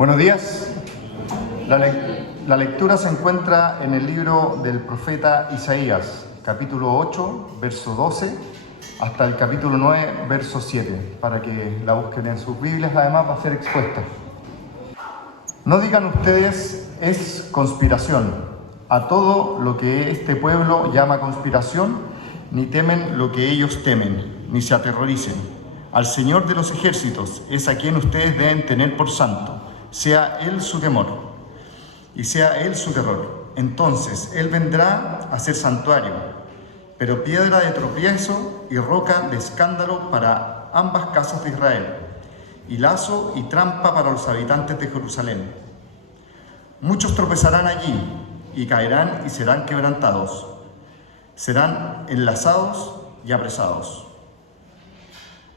Buenos días. La lectura se encuentra en el libro del profeta Isaías, capítulo 8, verso 12, hasta el capítulo 9, verso 7, para que la busquen en sus Biblias, además va a ser expuesta. No digan ustedes, es conspiración, a todo lo que este pueblo llama conspiración, ni temen lo que ellos temen, ni se aterroricen. Al Señor de los ejércitos es a quien ustedes deben tener por santo, sea Él su temor y sea Él su terror. Entonces Él vendrá a ser santuario, pero piedra de tropiezo y roca de escándalo para ambas casas de Israel, y lazo y trampa para los habitantes de Jerusalén. Muchos tropezarán allí y caerán y serán quebrantados, serán enlazados y apresados.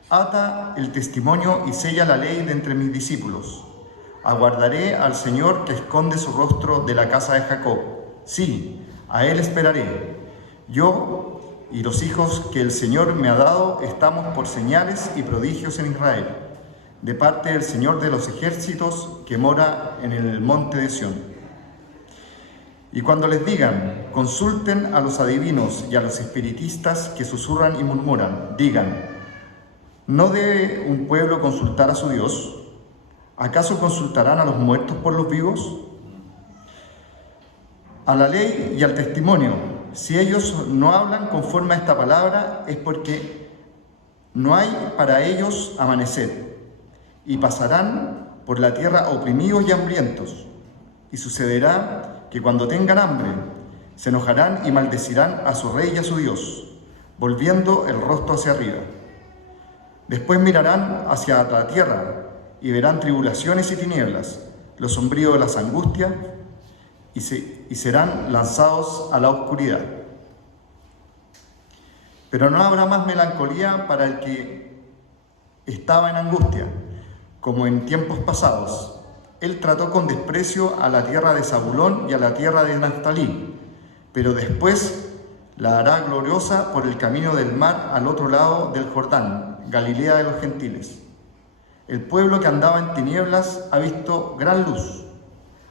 Ata el testimonio y sella la ley de entre mis discípulos. Aguardaré al Señor que esconde su rostro de la casa de Jacob. Sí, a Él esperaré. Yo y los hijos que el Señor me ha dado estamos por señales y prodigios en Israel, de parte del Señor de los ejércitos que mora en el monte de Sión. Y cuando les digan, consulten a los adivinos y a los espiritistas que susurran y murmuran, digan, ¿no debe un pueblo consultar a su Dios? ¿Acaso consultarán a los muertos por los vivos? A la ley y al testimonio, si ellos no hablan conforme a esta palabra, es porque no hay para ellos amanecer, y pasarán por la tierra oprimidos y hambrientos. Y sucederá que cuando tengan hambre, se enojarán y maldecirán a su rey y a su Dios, volviendo el rostro hacia arriba. Después mirarán hacia la tierra y verán tribulaciones y tinieblas, lo sombrío de las angustias, y serán lanzados a la oscuridad. Pero no habrá más melancolía para el que estaba en angustia, como en tiempos pasados. Él trató con desprecio a la tierra de Zabulón y a la tierra de Naftalí, pero después la hará gloriosa por el camino del mar al otro lado del Jordán, Galilea de los gentiles. El pueblo que andaba en tinieblas ha visto gran luz.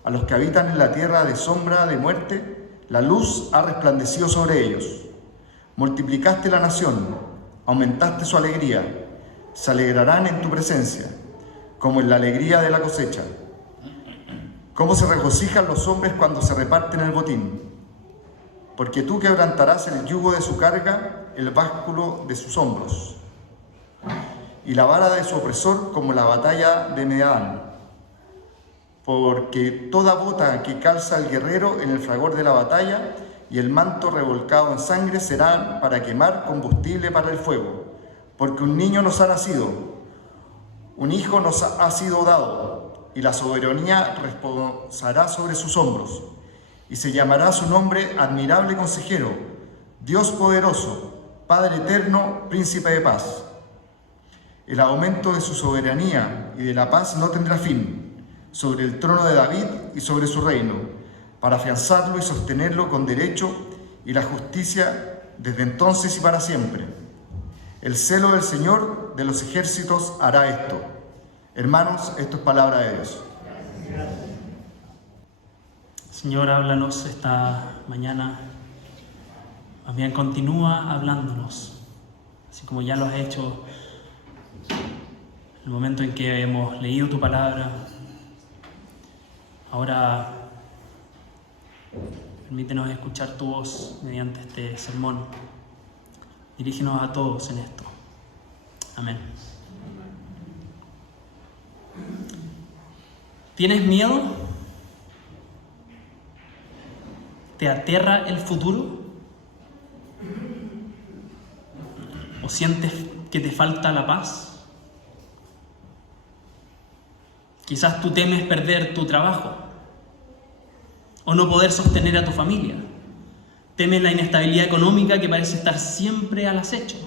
A los que habitan en la tierra de sombra de muerte, la luz ha resplandecido sobre ellos. Multiplicaste la nación, aumentaste su alegría. Se alegrarán en tu presencia, como en la alegría de la cosecha. Cómo se regocijan los hombres cuando se reparten el botín. Porque tú quebrantarás el yugo de su carga, el básculo de sus hombros, y la vara de su opresor como la batalla de Medián. Porque toda bota que calza el guerrero en el fragor de la batalla y el manto revolcado en sangre serán para quemar combustible para el fuego. Porque un niño nos ha nacido, un hijo nos ha sido dado, y la soberanía reposará sobre sus hombros. Y se llamará su nombre Admirable Consejero, Dios Poderoso, Padre Eterno, Príncipe de Paz. El aumento de su soberanía y de la paz no tendrá fin sobre el trono de David y sobre su reino, para afianzarlo y sostenerlo con derecho y la justicia desde entonces y para siempre. El celo del Señor de los ejércitos hará esto. Hermanos, esto es palabra de Dios. Señor, háblanos esta mañana. Más bien continúa hablándonos, así como ya lo has hecho en el momento en que hemos leído tu palabra. Ahora permítenos escuchar tu voz mediante este sermón. Dirígenos a todos en esto. Amén. ¿Tienes miedo? ¿Te aterra el futuro? ¿O sientes que te falta la paz? Quizás tú temes perder tu trabajo o no poder sostener a tu familia. Temes la inestabilidad económica que parece estar siempre al acecho.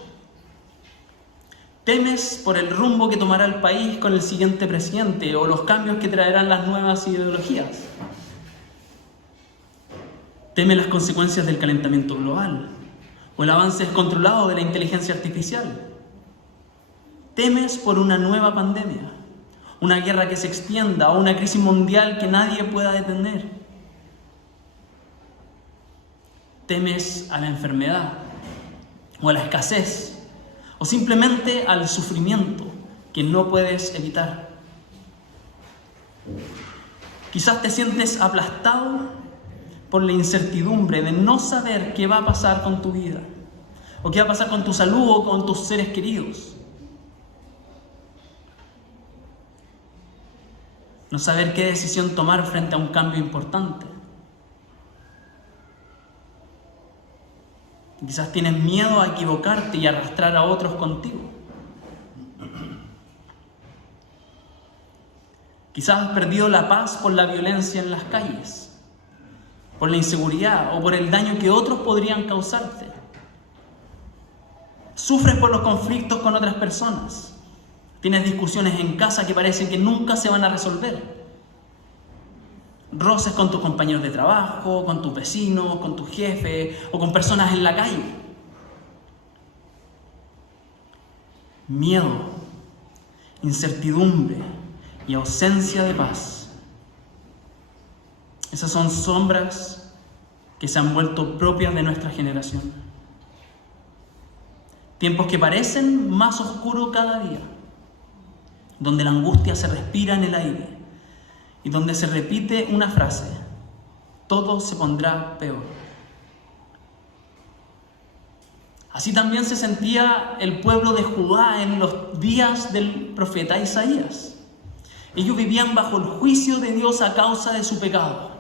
Temes por el rumbo que tomará el país con el siguiente presidente o los cambios que traerán las nuevas ideologías. Temes las consecuencias del calentamiento global o el avance descontrolado de la inteligencia artificial. Temes por una nueva pandemia, una guerra que se extienda o una crisis mundial que nadie pueda detener. Temes a la enfermedad o a la escasez o simplemente al sufrimiento que no puedes evitar. Quizás te sientes aplastado por la incertidumbre de no saber qué va a pasar con tu vida, o qué va a pasar con tu salud o con tus seres queridos. No saber qué decisión tomar frente a un cambio importante. Quizás tienes miedo a equivocarte y arrastrar a otros contigo. Quizás has perdido la paz por la violencia en las calles, por la inseguridad o por el daño que otros podrían causarte. Sufres por los conflictos con otras personas. Tienes discusiones en casa que parecen que nunca se van a resolver. Roces con tus compañeros de trabajo, con tus vecinos, con tu jefe o con personas en la calle. Miedo, incertidumbre y ausencia de paz. Esas son sombras que se han vuelto propias de nuestra generación. Tiempos que parecen más oscuros cada día, donde la angustia se respira en el aire y donde se repite una frase: todo se pondrá peor. Así también se sentía el pueblo de Judá en los días del profeta Isaías. Ellos vivían bajo el juicio de Dios a causa de su pecado,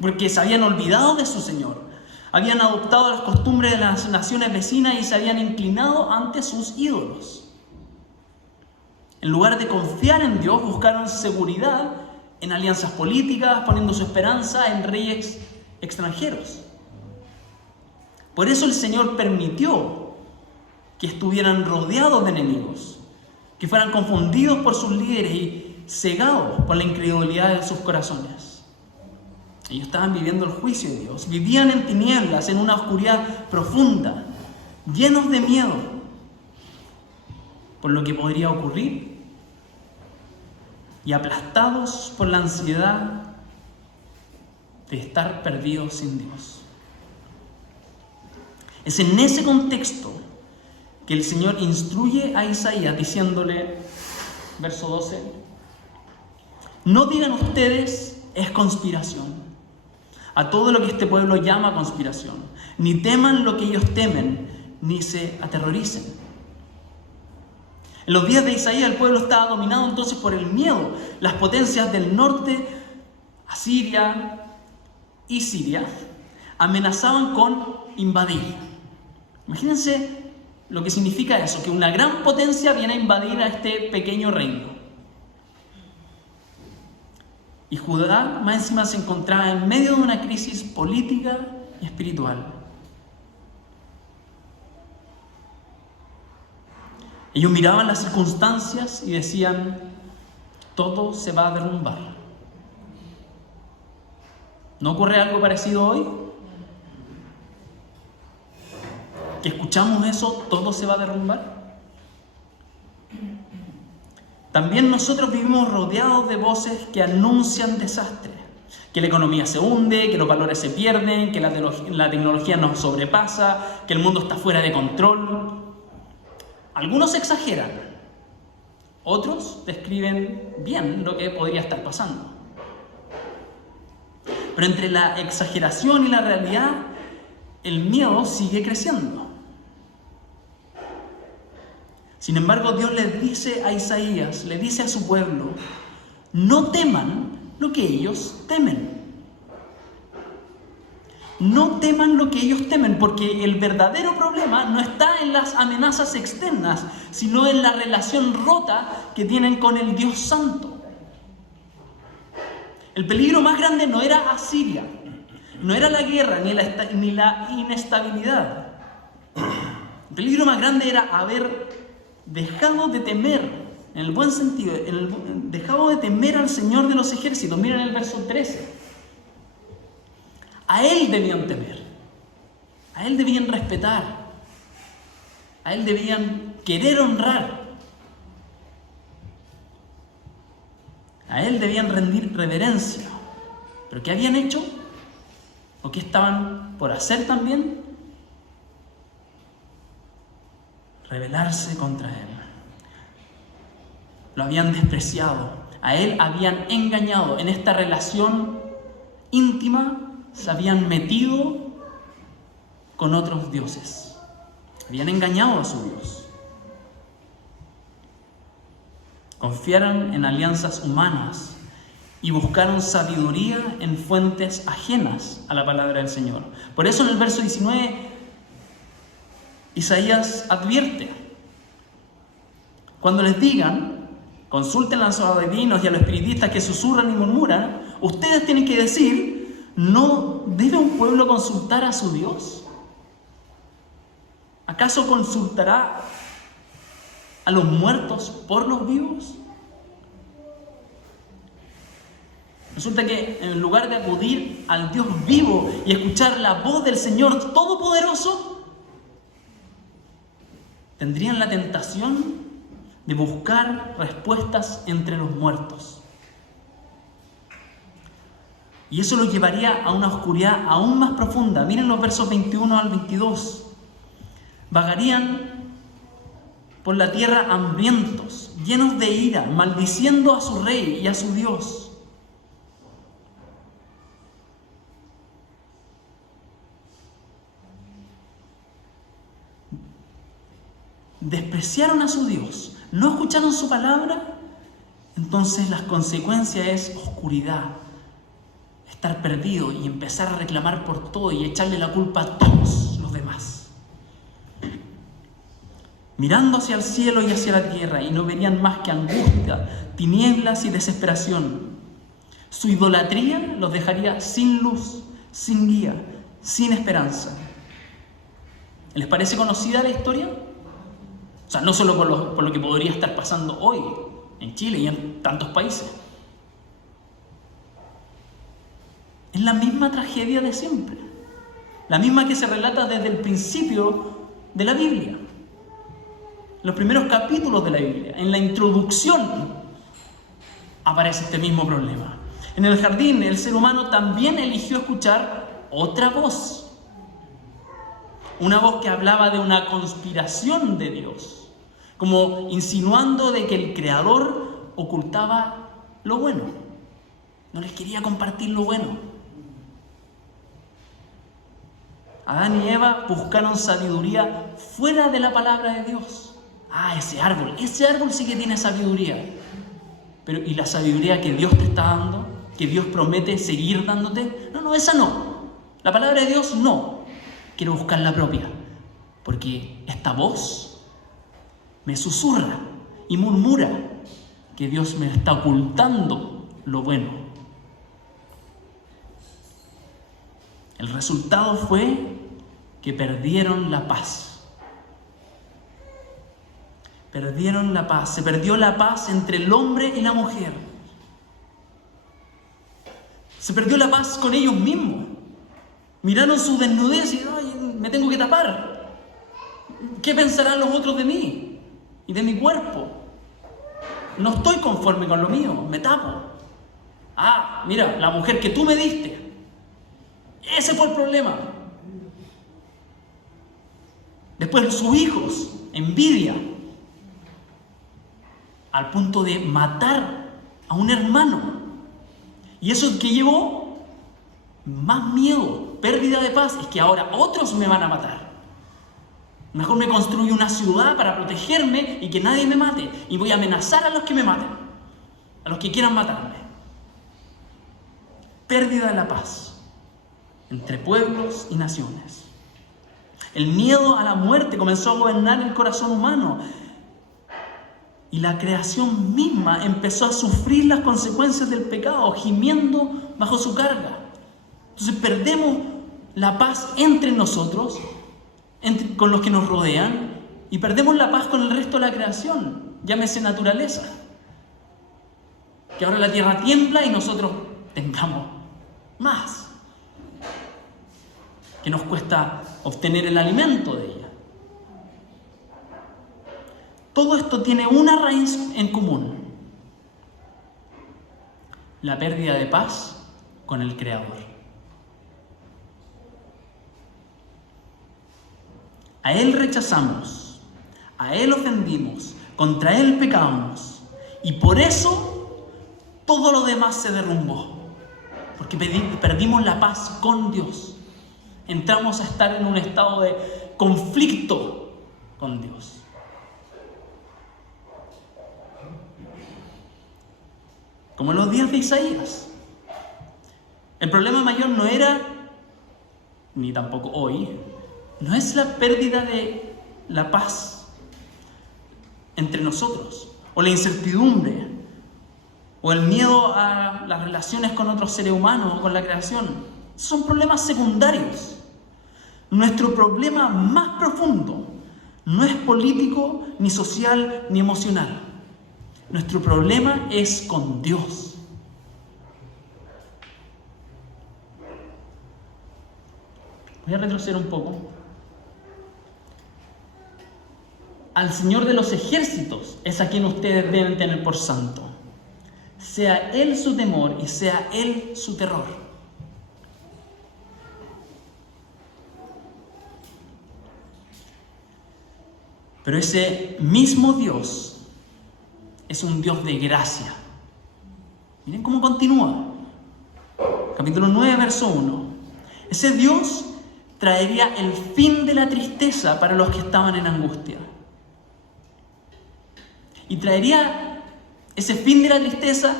porque se habían olvidado de su Señor. Habían adoptado las costumbres de las naciones vecinas y se habían inclinado ante sus ídolos. En lugar de confiar en Dios, buscaron seguridad en alianzas políticas, poniendo su esperanza en reyes extranjeros. Por eso el Señor permitió que estuvieran rodeados de enemigos, que fueran confundidos por sus líderes y cegados por la incredulidad de sus corazones. Ellos estaban viviendo el juicio de Dios, vivían en tinieblas, en una oscuridad profunda, llenos de miedo por lo que podría ocurrir y aplastados por la ansiedad de estar perdidos sin Dios. Es en ese contexto que el Señor instruye a Isaías diciéndole, verso 12, no digan ustedes es conspiración a todo lo que este pueblo llama conspiración, ni teman lo que ellos temen, ni se aterroricen. En los días de Isaías el pueblo estaba dominado entonces por el miedo. Las potencias del norte, Asiria y Siria, amenazaban con invadir. Imagínense lo que significa eso, que una gran potencia viene a invadir a este pequeño reino. Y Judá más encima se encontraba en medio de una crisis política y espiritual. Ellos miraban las circunstancias y decían, todo se va a derrumbar. ¿No ocurre algo parecido hoy? ¿Que escuchamos eso, todo se va a derrumbar? También nosotros vivimos rodeados de voces que anuncian desastre, que la economía se hunde, que los valores se pierden, que la tecnología nos sobrepasa, que el mundo está fuera de control. Algunos exageran, otros describen bien lo que podría estar pasando. Pero entre la exageración y la realidad, el miedo sigue creciendo. Sin embargo, Dios les dice a Isaías, le dice a su pueblo, no teman lo que ellos temen. No teman lo que ellos temen, porque el verdadero problema no está en las amenazas externas, sino en la relación rota que tienen con el Dios Santo. El peligro más grande no era Asiria, no era la guerra ni la inestabilidad. El peligro más grande era haber dejado de temer, en el buen sentido, dejado de temer al Señor de los ejércitos. Miren el verso 13. A Él debían temer, a Él debían respetar, a Él debían querer honrar. A Él debían rendir reverencia. ¿Pero qué habían hecho? ¿O qué estaban por hacer también? Rebelarse contra Él. Lo habían despreciado. A Él habían engañado. En esta relación íntima se habían metido con otros dioses. Habían engañado a su Dios. Confiaron en alianzas humanas y buscaron sabiduría en fuentes ajenas a la palabra del Señor. Por eso en el verso 19, Isaías advierte: cuando les digan, consulten a los adivinos y a los espiritistas que susurran y murmuran, ustedes tienen que decir, ¿no debe un pueblo consultar a su Dios? ¿Acaso consultará a los muertos por los vivos? Resulta que en lugar de acudir al Dios vivo y escuchar la voz del Señor Todopoderoso, tendrían la tentación de buscar respuestas entre los muertos. Y eso los llevaría a una oscuridad aún más profunda. Miren los versos 21 al 22. Vagarían por la tierra hambrientos, llenos de ira, maldiciendo a su rey y a su Dios. Despreciaron a su Dios, no escucharon su palabra, entonces la consecuencia es oscuridad, estar perdido y empezar a reclamar por todo y echarle la culpa a todos los demás. Mirando hacia el cielo y hacia la tierra, y no verían más que angustia, tinieblas y desesperación. Su idolatría los dejaría sin luz, sin guía, sin esperanza. ¿Les parece conocida la historia? O sea, no solo por lo que podría estar pasando hoy en Chile y en tantos países. Es la misma tragedia de siempre. La misma que se relata desde el principio de la Biblia. Los primeros capítulos de la Biblia. En la introducción aparece este mismo problema. En el jardín, el ser humano también eligió escuchar otra voz. Una voz que hablaba de una conspiración de Dios, como insinuando de que el Creador ocultaba lo bueno. No les quería compartir lo bueno. Adán y Eva buscaron sabiduría fuera de la palabra de Dios. Ese árbol sí que tiene sabiduría. Pero ¿y la sabiduría que Dios te está dando? ¿Que Dios promete seguir dándote? No, esa no. La palabra de Dios no. Quiero buscar la propia, porque esta voz me susurra y murmura que Dios me está ocultando lo bueno. El resultado fue que perdieron la paz. Perdieron la paz. Se perdió la paz entre el hombre y la mujer. Se perdió la paz con ellos mismos. Miraron su desnudez y me tengo que tapar. ¿Qué pensarán los otros de mí y de mi cuerpo? No estoy conforme con lo mío, me tapo. Mira, la mujer que tú me diste. Ese fue el problema. Después sus hijos, envidia, al punto de matar a un hermano. Y eso que llevó más miedo, pérdida de paz, es que ahora otros me van a matar. Mejor me construyo una ciudad para protegerme y que nadie me mate. Y voy a amenazar a los que me maten, a los que quieran matarme. Pérdida de la paz entre pueblos y naciones. El miedo a la muerte comenzó a gobernar el corazón humano. Y la creación misma empezó a sufrir las consecuencias del pecado, gimiendo bajo su carga. Entonces perdemos la paz entre nosotros, con los que nos rodean, y perdemos la paz con el resto de la creación, llámese naturaleza. Que ahora la tierra tiembla y nosotros tengamos más. Que nos cuesta obtener el alimento de ella. Todo esto tiene una raíz en común. la pérdida de paz con el Creador. A Él rechazamos, a Él ofendimos, contra Él pecamos, y por eso todo lo demás se derrumbó, porque perdimos la paz con Dios. Entramos a estar en un estado de conflicto con Dios. Como en los días de Isaías. El problema mayor no era, ni tampoco hoy, no es la pérdida de la paz entre nosotros, o la incertidumbre, o el miedo a las relaciones con otros seres humanos o con la creación. Son problemas secundarios. Nuestro problema más profundo no es político, ni social, ni emocional. Nuestro problema es con Dios. Voy a retroceder un poco. Al Señor de los ejércitos es a quien ustedes deben tener por santo. Sea Él su temor y sea Él su terror. Pero ese mismo Dios es un Dios de gracia. Miren cómo continúa. Capítulo 9, verso 1. Ese Dios traería el fin de la tristeza para los que estaban en angustia. Y traería ese fin de la tristeza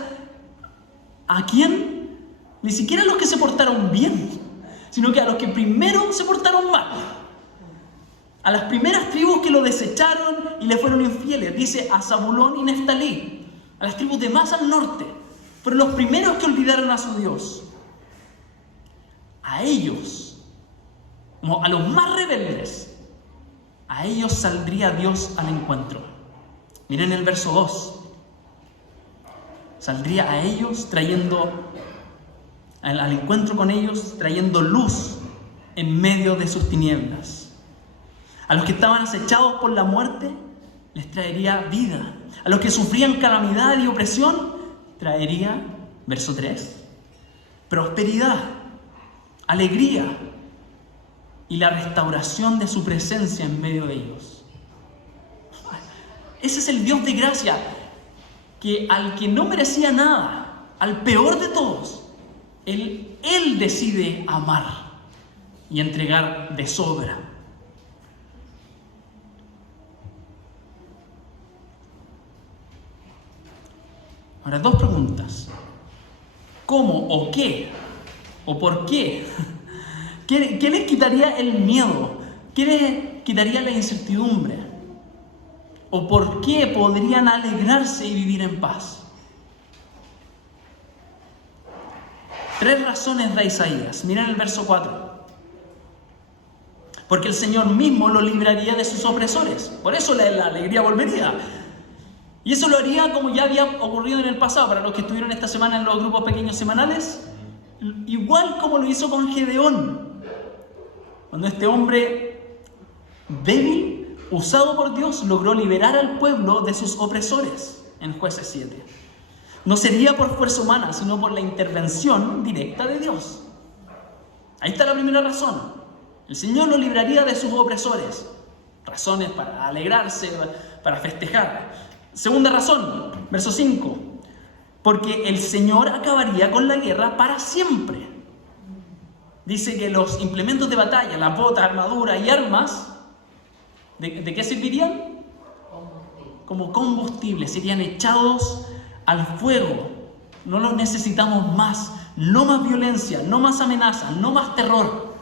¿a quién? Ni siquiera a los que se portaron bien, sino que a los que primero se portaron mal. A las primeras tribus que lo desecharon y le fueron infieles. Dice a Zabulón y Neftalí, a las tribus de más al norte. Fueron los primeros que olvidaron a su Dios. A ellos, como a los más rebeldes, a ellos saldría Dios al encuentro. Miren el verso 2. Saldría a ellos al encuentro con ellos, trayendo luz en medio de sus tinieblas. A los que estaban acechados por la muerte, les traería vida. A los que sufrían calamidad y opresión, traería, verso 3, prosperidad, alegría y la restauración de su presencia en medio de ellos. Ese es el Dios de gracia, que al que no merecía nada, al peor de todos, Él decide amar y entregar de sobra. Ahora, dos preguntas. ¿Cómo o qué? ¿O por qué? ¿Qué les quitaría el miedo? ¿Qué les quitaría la incertidumbre? ¿O por qué podrían alegrarse y vivir en paz? 3 razones da Isaías. Miren el verso 4. Porque el Señor mismo lo libraría de sus opresores. Por eso la alegría volvería. Y eso lo haría como ya había ocurrido en el pasado. Para los que estuvieron esta semana en los grupos pequeños semanales, igual como lo hizo con Gedeón. Cuando este hombre débil, usado por Dios, logró liberar al pueblo de sus opresores en Jueces 7. No sería por fuerza humana, sino por la intervención directa de Dios. Ahí está la primera razón. El Señor lo libraría de sus opresores. Razones para alegrarse, para festejar. Segunda razón, verso 5. Porque el Señor acabaría con la guerra para siempre. Dice que los implementos de batalla, las botas, armadura y armas, ¿de qué servirían? Como combustible, serían echados al fuego. No los necesitamos más. No más violencia, no más amenaza, no más terror.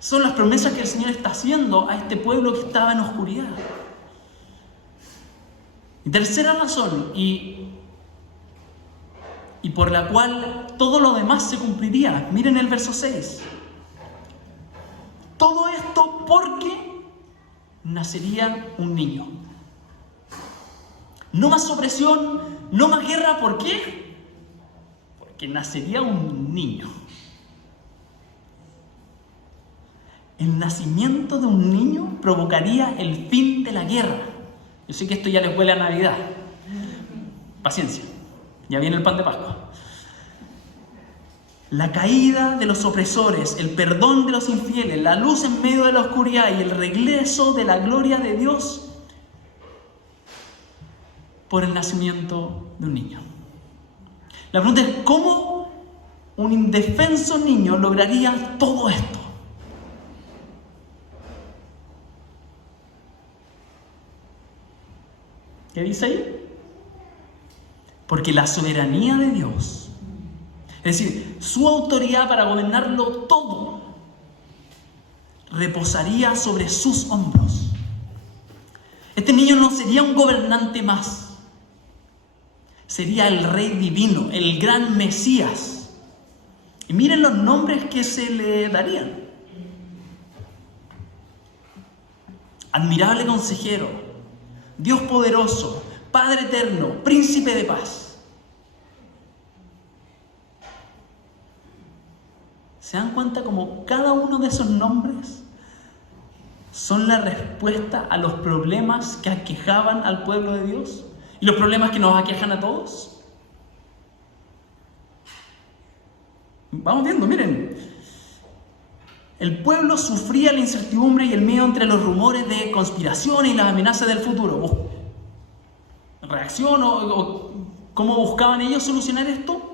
Son las promesas que el Señor está haciendo a este pueblo que estaba en oscuridad. Y tercera razón, y por la cual todo lo demás se cumpliría. Miren el verso 6. Todo esto porque nacería un niño. No más opresión, no más guerra. ¿Por qué? Porque nacería un niño. El nacimiento de un niño provocaría el fin de la guerra. Yo sé que esto ya les huele a Navidad. Paciencia. Ya viene el pan de Pascua. La caída de los opresores, el perdón de los infieles, la luz en medio de la oscuridad y el regreso de la gloria de Dios por el nacimiento de un niño. La pregunta es, ¿cómo un indefenso niño lograría todo esto? ¿Qué dice ahí? Porque la soberanía de Dios, es decir, su autoridad para gobernarlo todo, reposaría sobre sus hombros. Este niño no sería un gobernante más. Sería el Rey Divino, el gran Mesías. Y miren los nombres que se le darían. Admirable Consejero, Dios Poderoso, Padre Eterno, Príncipe de Paz. ¿Se dan cuenta cómo cada uno de esos nombres son la respuesta a los problemas que aquejaban al pueblo de Dios? ¿Y los problemas que nos aquejan a todos? Vamos viendo, miren. El pueblo sufría la incertidumbre y el miedo entre los rumores de conspiraciones y las amenazas del futuro. ¿Reacción o cómo buscaban ellos solucionar esto?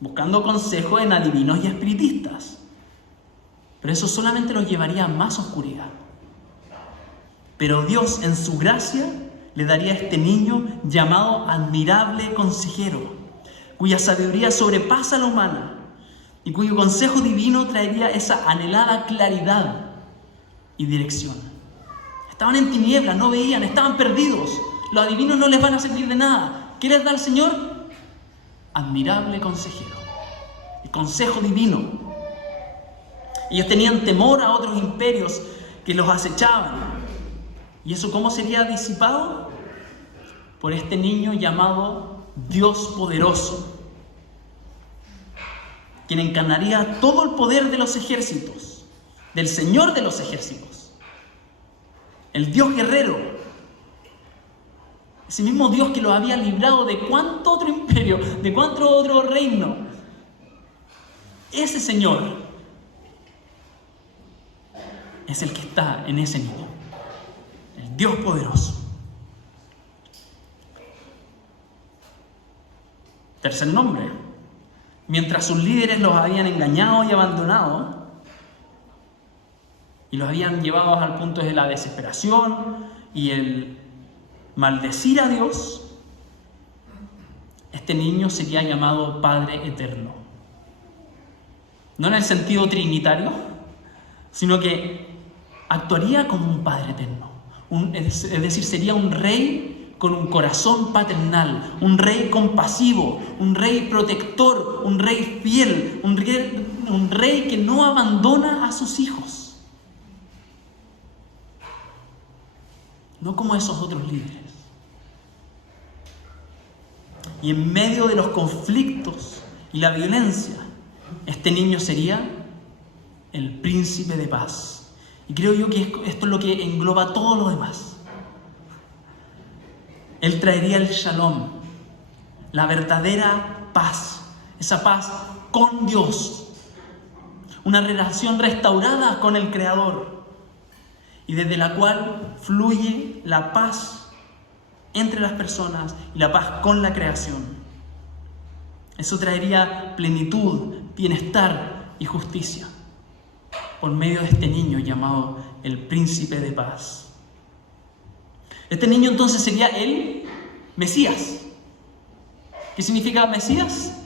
Buscando consejo en adivinos y espiritistas. Pero eso solamente los llevaría a más oscuridad. Pero Dios, en su gracia, le daría a este niño llamado Admirable Consejero, cuya sabiduría sobrepasa la humana y cuyo consejo divino traería esa anhelada claridad y dirección. Estaban en tinieblas, no veían, estaban perdidos. Los adivinos no les van a servir de nada. ¿Qué les da el Señor? Admirable Consejero, el consejo divino. Ellos tenían temor a otros imperios que los acechaban. ¿Y eso cómo sería disipado? Por este niño llamado Dios Poderoso, quien encarnaría todo el poder de los ejércitos, del Señor de los ejércitos, el Dios guerrero, ese mismo Dios que los había librado de cuánto otro imperio, de cuánto otro reino. Ese Señor es el que está en ese niño. El Dios poderoso. Tercer nombre. Mientras sus líderes los habían engañado y abandonado y los habían llevado al punto de la desesperación y el maldecir a Dios, este niño sería llamado Padre Eterno. No en el sentido trinitario, sino que actuaría como un Padre Eterno. Es decir, sería un rey con un corazón paternal, un rey compasivo, un rey protector, un rey fiel, un rey que no abandona a sus hijos. No como esos otros líderes. Y en medio de los conflictos y la violencia, este niño sería el príncipe de paz. Y creo yo que esto es lo que engloba todo lo demás. Él traería el shalom, la verdadera paz, esa paz con Dios, una relación restaurada con el Creador y desde la cual fluye la paz entre las personas y la paz con la creación. Eso traería plenitud, bienestar y justicia por medio de este niño llamado el príncipe de paz. Este niño entonces sería el Mesías. ¿Qué significa Mesías?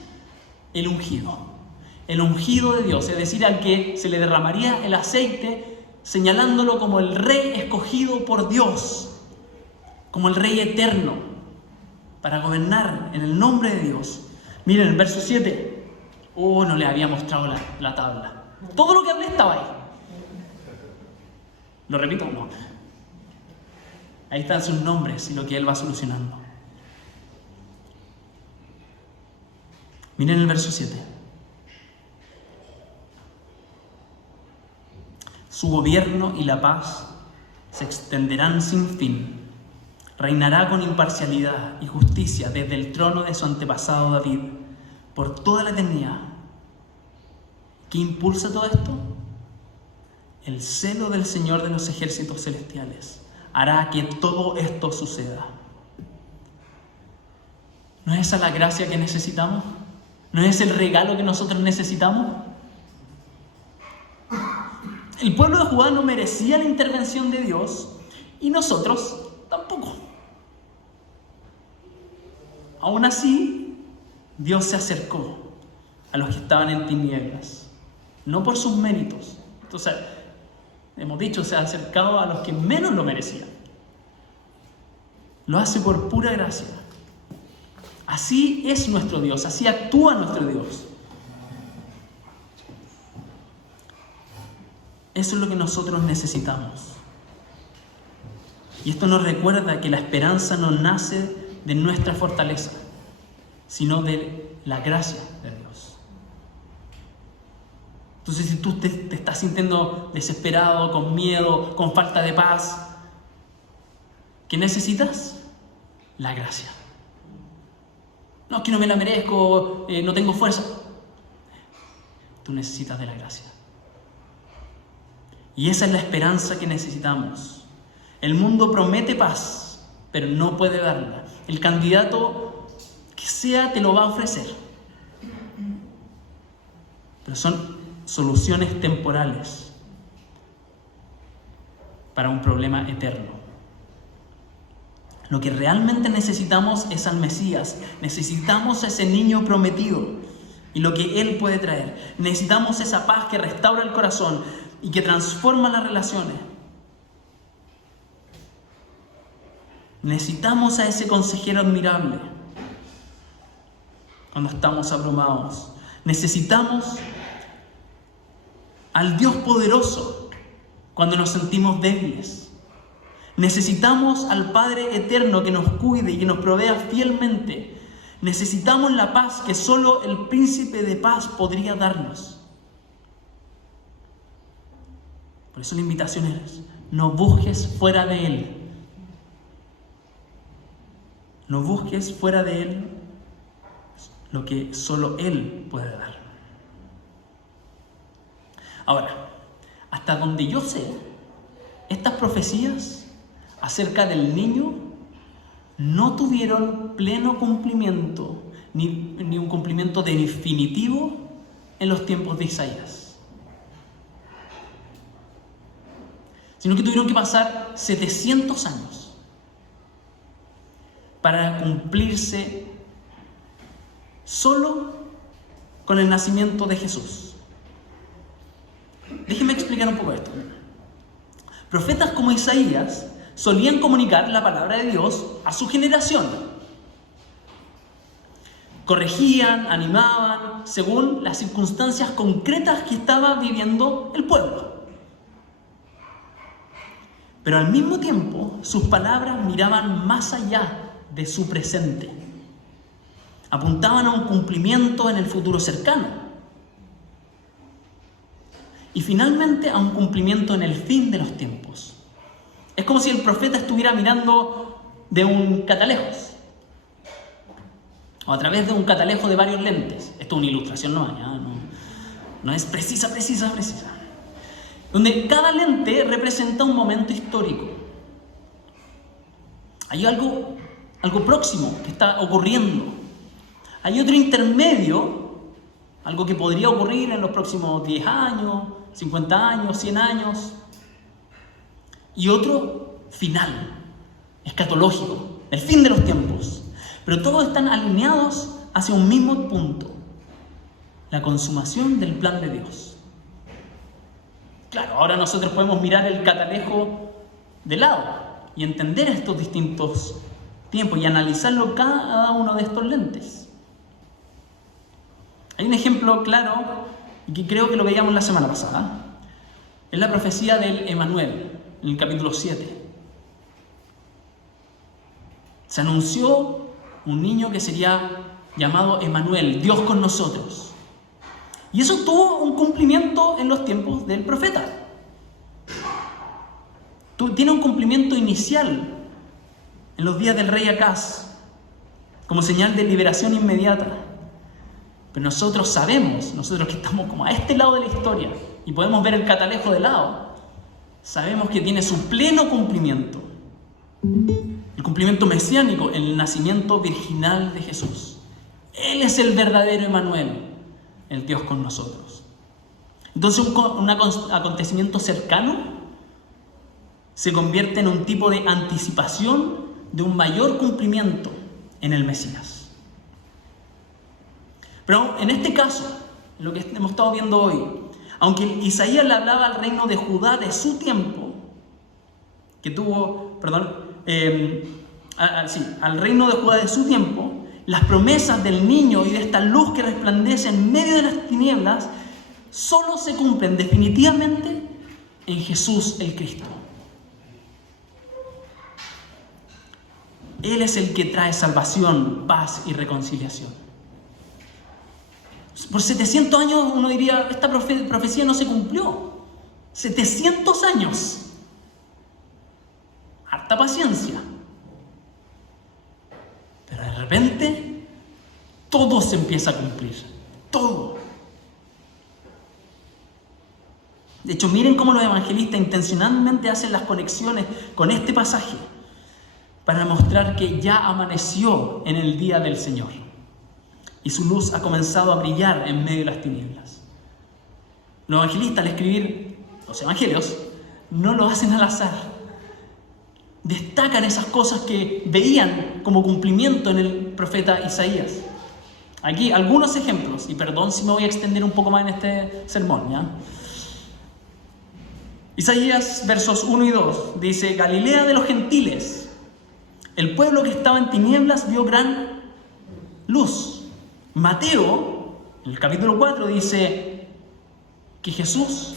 El ungido de Dios, es decir, al que se le derramaría el aceite, señalándolo como el rey escogido por Dios, como el rey eterno, para gobernar en el nombre de Dios. Miren el verso 7. No le había mostrado la tabla. Todo lo que hablé estaba ahí. ¿Lo repito? No. Ahí están sus nombres y lo que él va solucionando. Miren el verso 7. Su gobierno y la paz se extenderán sin fin Reinará con imparcialidad y justicia desde el trono de su antepasado David por toda la eternidad. ¿Qué impulsa todo esto? El celo del Señor de los ejércitos celestiales hará que todo esto suceda. ¿No es esa la gracia que necesitamos? ¿No es el regalo que nosotros necesitamos? El pueblo de Judá no merecía la intervención de Dios y nosotros tampoco. Aún así, Dios se acercó a los que estaban en tinieblas, no por sus méritos. Entonces, hemos dicho, se ha acercado a los que menos lo merecían. Lo hace por pura gracia. Así es nuestro Dios, así actúa nuestro Dios. Eso es lo que nosotros necesitamos. Y esto nos recuerda que la esperanza no nace de nuestra fortaleza, sino de la gracia de Dios. Entonces, si tú te estás sintiendo desesperado, con miedo, con falta de paz, ¿qué necesitas? La gracia. No, es que no me la merezco, no tengo fuerza. Tú necesitas de la gracia. Y esa es la esperanza que necesitamos. El mundo promete paz, pero no puede darla. El candidato que sea te lo va a ofrecer. Pero son soluciones temporales para un problema eterno. Lo que realmente necesitamos es al Mesías. Necesitamos a ese niño prometido y lo que Él puede traer. Necesitamos esa paz que restaura el corazón y que transforma las relaciones. Necesitamos a ese consejero admirable cuando estamos abrumados. Necesitamos al Dios poderoso cuando nos sentimos débiles. Necesitamos al Padre eterno que nos cuide y que nos provea fielmente. Necesitamos la paz que solo el príncipe de paz podría darnos. Por eso la invitación es: no busques fuera de Él. No busques fuera de Él lo que solo Él puede dar. Ahora, hasta donde yo sé, estas profecías acerca del niño no tuvieron pleno cumplimiento, ni un cumplimiento definitivo en los tiempos de Isaías, sino que tuvieron que pasar 700 años para cumplirse solo con el nacimiento de Jesús. Déjenme explicar un poco esto. Profetas como Isaías solían comunicar la palabra de Dios a su generación. Corregían, animaban, según las circunstancias concretas que estaba viviendo el pueblo. Pero al mismo tiempo, sus palabras miraban más allá de su presente. Apuntaban a un cumplimiento en el futuro cercano. Y finalmente a un cumplimiento en el fin de los tiempos. Es como si el profeta estuviera mirando de un catalejos, o a través de un catalejo de varios lentes. Esto es una ilustración, no es precisa. Donde cada lente representa un momento histórico. Hay algo próximo que está ocurriendo. Hay otro intermedio, algo que podría ocurrir en los próximos 10 años, 50 años, 100 años. Y otro final, escatológico, el fin de los tiempos. Pero todos están alineados hacia un mismo punto: la consumación del plan de Dios. Claro, ahora nosotros podemos mirar el catalejo de lado y entender estos distintos tiempos y analizarlo cada uno de estos lentes. Hay un ejemplo claro, y que creo que lo veíamos la semana pasada. Es la profecía del Emanuel, en el capítulo 7. Se anunció un niño que sería llamado Emanuel, Dios con nosotros. Y eso tuvo un cumplimiento en los tiempos del profeta. Tiene un cumplimiento inicial en los días del rey Acaz, como señal de liberación inmediata. Pero nosotros sabemos, nosotros que estamos como a este lado de la historia y podemos ver el catalejo de lado, sabemos que tiene su pleno cumplimiento. El cumplimiento mesiánico en el nacimiento virginal de Jesús. Él es el verdadero Emmanuel, el Dios con nosotros. Entonces un acontecimiento cercano se convierte en un tipo de anticipación de un mayor cumplimiento en el Mesías. Pero en este caso, lo que hemos estado viendo hoy, aunque Isaías le hablaba al reino de Judá de su tiempo, que tuvo, al reino de Judá de su tiempo, las promesas del niño y de esta luz que resplandece en medio de las tinieblas solo se cumplen definitivamente en Jesús el Cristo. Él es el que trae salvación, paz y reconciliación. Por 700 años uno diría, esta profecía no se cumplió. 700 años. Harta paciencia. Pero de repente, todo se empieza a cumplir. Todo. De hecho, miren cómo los evangelistas intencionalmente hacen las conexiones con este pasaje para mostrar que ya amaneció en el día del Señor y su luz ha comenzado a brillar en medio de las tinieblas. Los evangelistas, al escribir los evangelios, no lo hacen al azar. Destacan esas cosas que veían como cumplimiento en el profeta Isaías. Aquí algunos ejemplos, y perdón si me voy a extender un poco más en este sermón, ¿ya? Isaías, versos 1 y 2, dice: Galilea de los gentiles, el pueblo que estaba en tinieblas vio gran luz. Mateo, en el capítulo 4, dice que Jesús,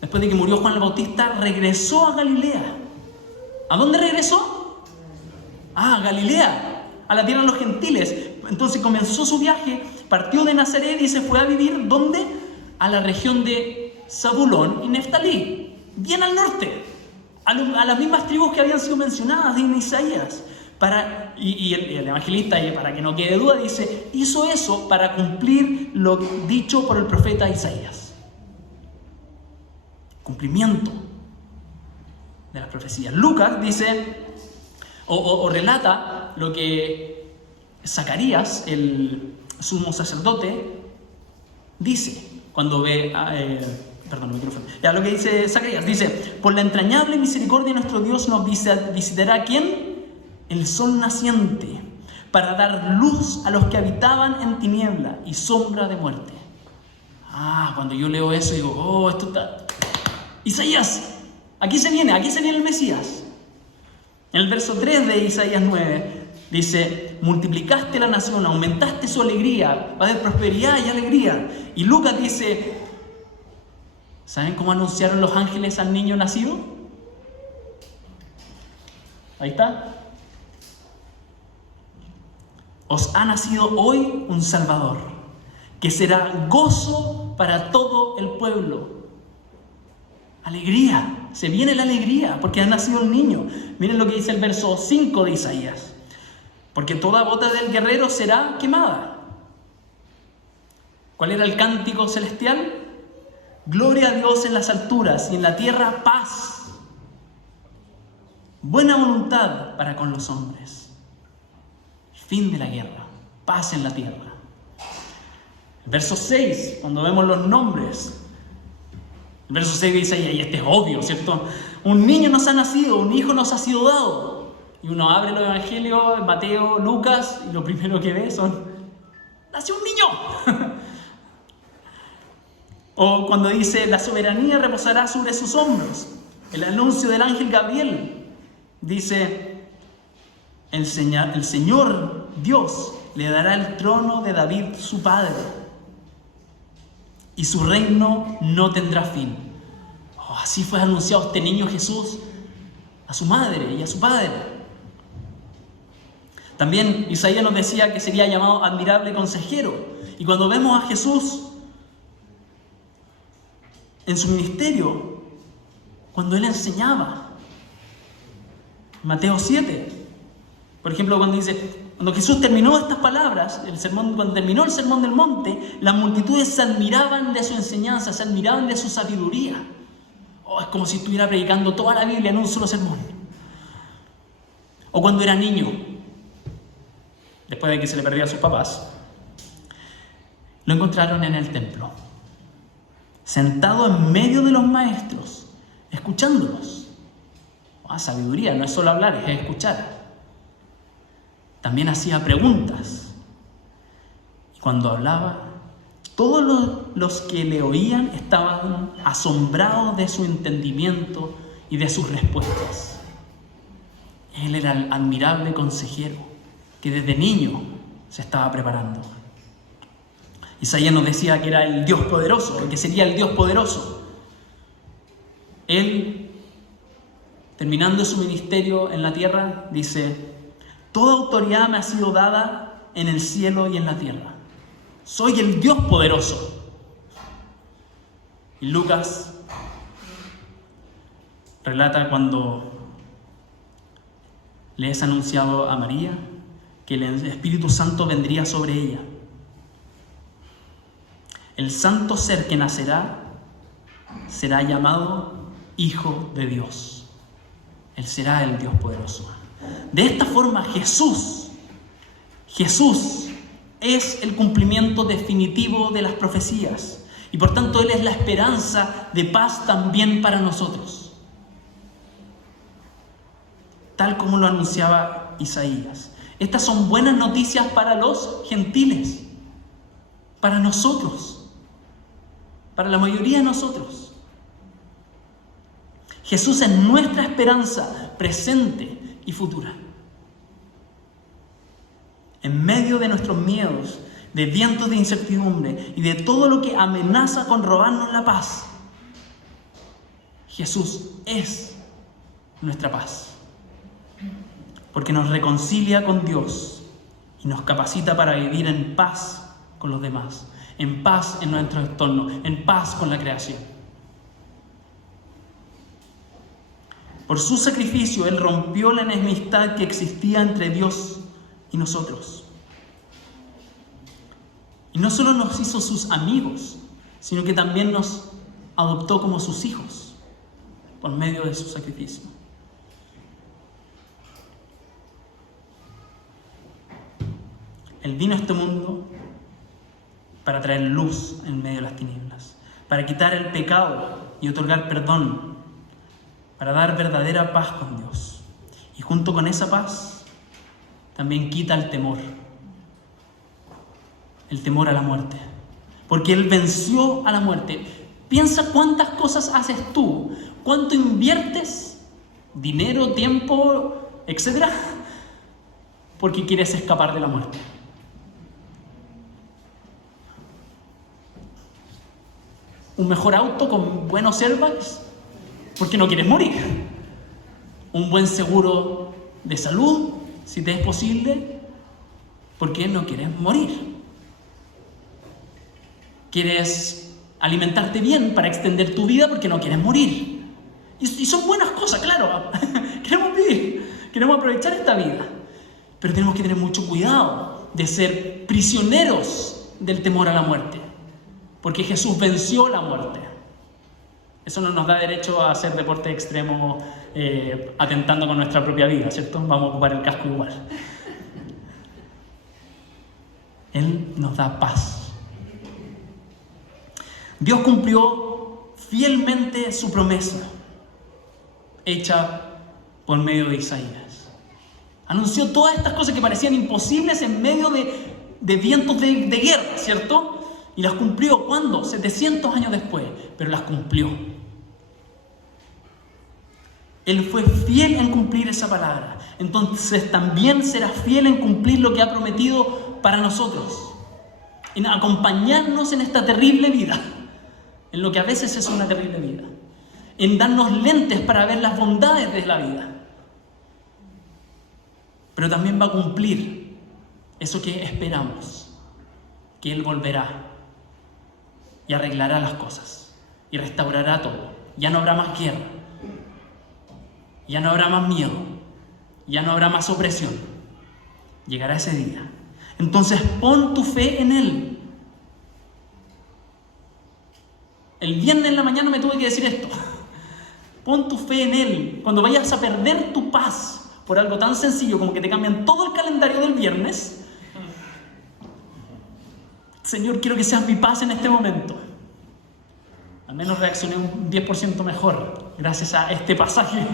después de que murió Juan el Bautista, regresó a Galilea. ¿A dónde regresó? A Galilea, a la tierra de los gentiles. Entonces comenzó su viaje, partió de Nazaret y se fue a vivir, ¿dónde? A la región de Zabulón y Neftalí, bien al norte, a las mismas tribus que habían sido mencionadas en Isaías. El evangelista, para que no quede duda, dice, hizo eso para cumplir lo dicho por el profeta Isaías. Cumplimiento de las profecías. Lucas dice, o relata lo que Zacarías, el sumo sacerdote, dice cuando ve lo que dice Zacarías, dice: por la entrañable misericordia de nuestro Dios nos visitará ¿quién? El sol naciente, para dar luz a los que habitaban en tiniebla y sombra de muerte. Cuando yo leo eso digo, esto está... Isaías, aquí se viene el Mesías. En el verso 3 de Isaías 9 dice: multiplicaste la nación, aumentaste su alegría, va a haber prosperidad y alegría. Y Lucas dice, ¿saben cómo anunciaron los ángeles al niño nacido? Ahí está. Os ha nacido hoy un Salvador, que será gozo para todo el pueblo. Alegría, se viene la alegría, porque ha nacido el niño. Miren lo que dice el verso 5 de Isaías: porque toda bota del guerrero será quemada. ¿Cuál era el cántico celestial? Gloria a Dios en las alturas y en la tierra paz. Buena voluntad para con los hombres. Fin de la guerra, paz en la tierra. El verso 6, cuando vemos los nombres, el verso 6 dice, y este es obvio, ¿cierto? Un niño nos ha nacido, un hijo nos ha sido dado. Y uno abre los evangelios, Mateo, Lucas, y lo primero que ve nació un niño. O cuando dice, la soberanía reposará sobre sus hombros. El anuncio del ángel Gabriel dice, el Señor Dios le dará el trono de David su padre, y su reino no tendrá fin. Así fue anunciado este niño Jesús a su madre y a su padre. También Isaías nos decía que sería llamado admirable consejero. Y cuando vemos a Jesús en su ministerio, cuando Él enseñaba, Mateo 7, Por ejemplo, cuando Jesús terminó estas palabras, cuando terminó el Sermón del Monte, las multitudes se admiraban de su enseñanza, se admiraban de su sabiduría. Es como si estuviera predicando toda la Biblia en un solo sermón. O cuando era niño, después de que se le perdió a sus papás, lo encontraron en el templo, sentado en medio de los maestros, escuchándolos. Sabiduría, no es solo hablar, es escuchar. También hacía preguntas. Y cuando hablaba, todos los que le oían estaban asombrados de su entendimiento y de sus respuestas. Él era el admirable consejero que desde niño se estaba preparando. Isaías nos decía que era el Dios poderoso, que sería el Dios poderoso. Él, terminando su ministerio en la tierra, dice: toda autoridad me ha sido dada en el cielo y en la tierra. Soy el Dios poderoso. Y Lucas relata cuando le es anunciado a María que el Espíritu Santo vendría sobre ella. El santo ser que nacerá será llamado Hijo de Dios. Él será el Dios poderoso. De esta forma, Jesús es el cumplimiento definitivo de las profecías. Y por tanto, Él es la esperanza de paz también para nosotros. Tal como lo anunciaba Isaías. Estas son buenas noticias para los gentiles, para nosotros, para la mayoría de nosotros. Jesús es nuestra esperanza presente y futura. En medio de nuestros miedos, de vientos de incertidumbre y de todo lo que amenaza con robarnos la paz, Jesús es nuestra paz. Porque nos reconcilia con Dios y nos capacita para vivir en paz con los demás, en paz en nuestro entorno, en paz con la creación. Por su sacrificio, Él rompió la enemistad que existía entre Dios y nosotros. Y no solo nos hizo sus amigos, sino que también nos adoptó como sus hijos por medio de su sacrificio. Él vino a este mundo para traer luz en medio de las tinieblas, para quitar el pecado y otorgar perdón, para dar verdadera paz con Dios. Y junto con esa paz, también quita el temor a la muerte. Porque Él venció a la muerte. Piensa cuántas cosas haces tú, cuánto inviertes, dinero, tiempo, etcétera, porque quieres escapar de la muerte. Un mejor auto con buenos airbags, porque no quieres morir. Un buen seguro de salud, si te es posible, porque no quieres morir. Quieres alimentarte bien para extender tu vida porque no quieres morir. Y son buenas cosas, claro. Queremos vivir, queremos aprovechar esta vida. Pero tenemos que tener mucho cuidado de ser prisioneros del temor a la muerte. Porque Jesús venció la muerte. Eso no nos da derecho a hacer deporte extremo atentando con nuestra propia vida, ¿cierto? Vamos a ocupar el casco igual. Él nos da paz. Dios cumplió fielmente su promesa, hecha por medio de Isaías. Anunció todas estas cosas que parecían imposibles en medio de vientos de guerra, ¿cierto? Y las cumplió, ¿cuándo? 700 años después, pero las cumplió. Él fue fiel en cumplir esa palabra. Entonces también será fiel en cumplir lo que ha prometido para nosotros. En acompañarnos en esta terrible vida. En lo que a veces es una terrible vida. En darnos lentes para ver las bondades de la vida. Pero también va a cumplir eso que esperamos. Que Él volverá. Y arreglará las cosas. Y restaurará todo. Ya no habrá más guerra. Ya no habrá más miedo. Ya no habrá más opresión. Llegará ese día. Entonces pon tu fe en Él. El viernes en la mañana me tuve que decir esto. Pon tu fe en Él. Cuando vayas a perder tu paz por algo tan sencillo como que te cambian todo el calendario del viernes, Señor, quiero que seas mi paz en este momento. Al menos reaccioné un 10% mejor gracias a este pasaje.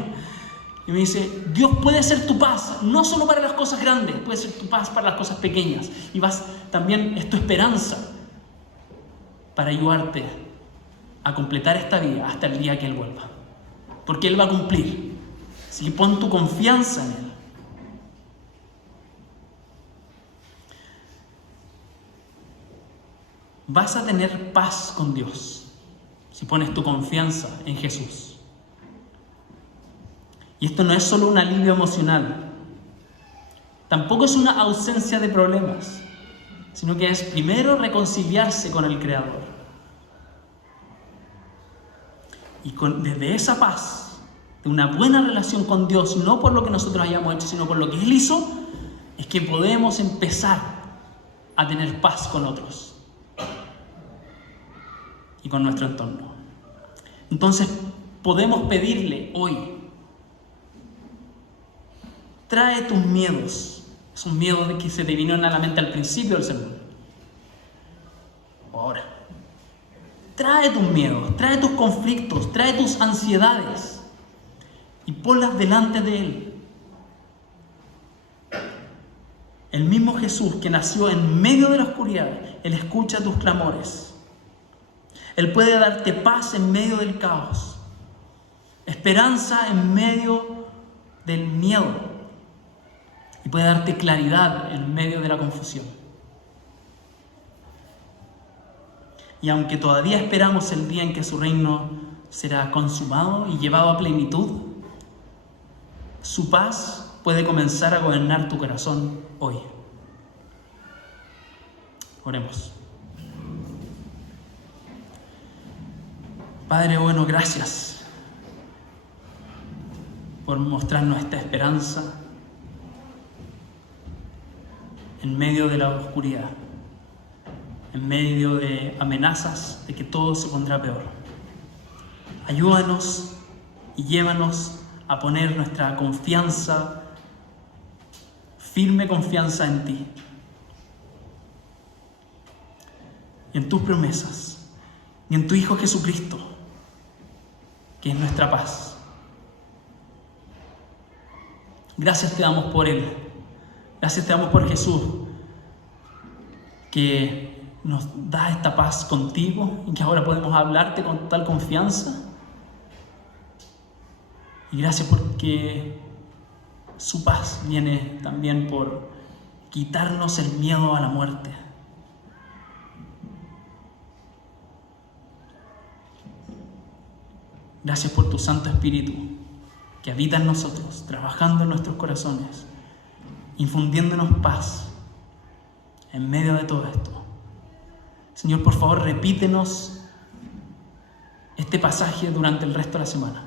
Y me dice, Dios puede ser tu paz, no solo para las cosas grandes, puede ser tu paz para las cosas pequeñas. Y también es tu esperanza para ayudarte a completar esta vida hasta el día que Él vuelva. Porque Él va a cumplir. Así que pon tu confianza en Él. Vas a tener paz con Dios si pones tu confianza en Jesús. Y esto no es solo un alivio emocional, tampoco es una ausencia de problemas, sino que es primero reconciliarse con el Creador. Y desde esa paz, de una buena relación con Dios, no por lo que nosotros hayamos hecho, sino por lo que Él hizo, es que podemos empezar a tener paz con otros y con nuestro entorno. Entonces podemos pedirle hoy, trae tus miedos, esos miedos de que se te vinieron a la mente al principio del sermón, o ahora. Trae tus miedos, trae tus conflictos, trae tus ansiedades y ponlas delante de Él. El mismo Jesús que nació en medio de la oscuridad, Él escucha tus clamores. Él puede darte paz en medio del caos, esperanza en medio del miedo y puede darte claridad en medio de la confusión. Y aunque todavía esperamos el día en que su reino será consumado y llevado a plenitud, su paz puede comenzar a gobernar tu corazón hoy. Oremos. Padre bueno, gracias por mostrarnos esta esperanza en medio de la oscuridad, en medio de amenazas de que todo se pondrá peor. Ayúdanos y llévanos a poner nuestra confianza, firme confianza en ti y en tus promesas y en tu Hijo Jesucristo, que es nuestra paz. Gracias te damos por Él. Gracias te damos por Jesús, que nos da esta paz contigo y que ahora podemos hablarte con total confianza. Y gracias porque su paz viene también por quitarnos el miedo a la muerte. Gracias por tu Santo Espíritu que habita en nosotros, trabajando en nuestros corazones, infundiéndonos paz en medio de todo esto. Señor, por favor, repítenos este pasaje durante el resto de la semana.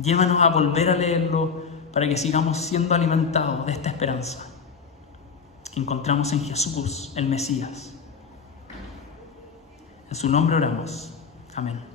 Llévanos a volver a leerlo para que sigamos siendo alimentados de esta esperanza que encontramos en Jesús, el Mesías. En su nombre oramos. Amén.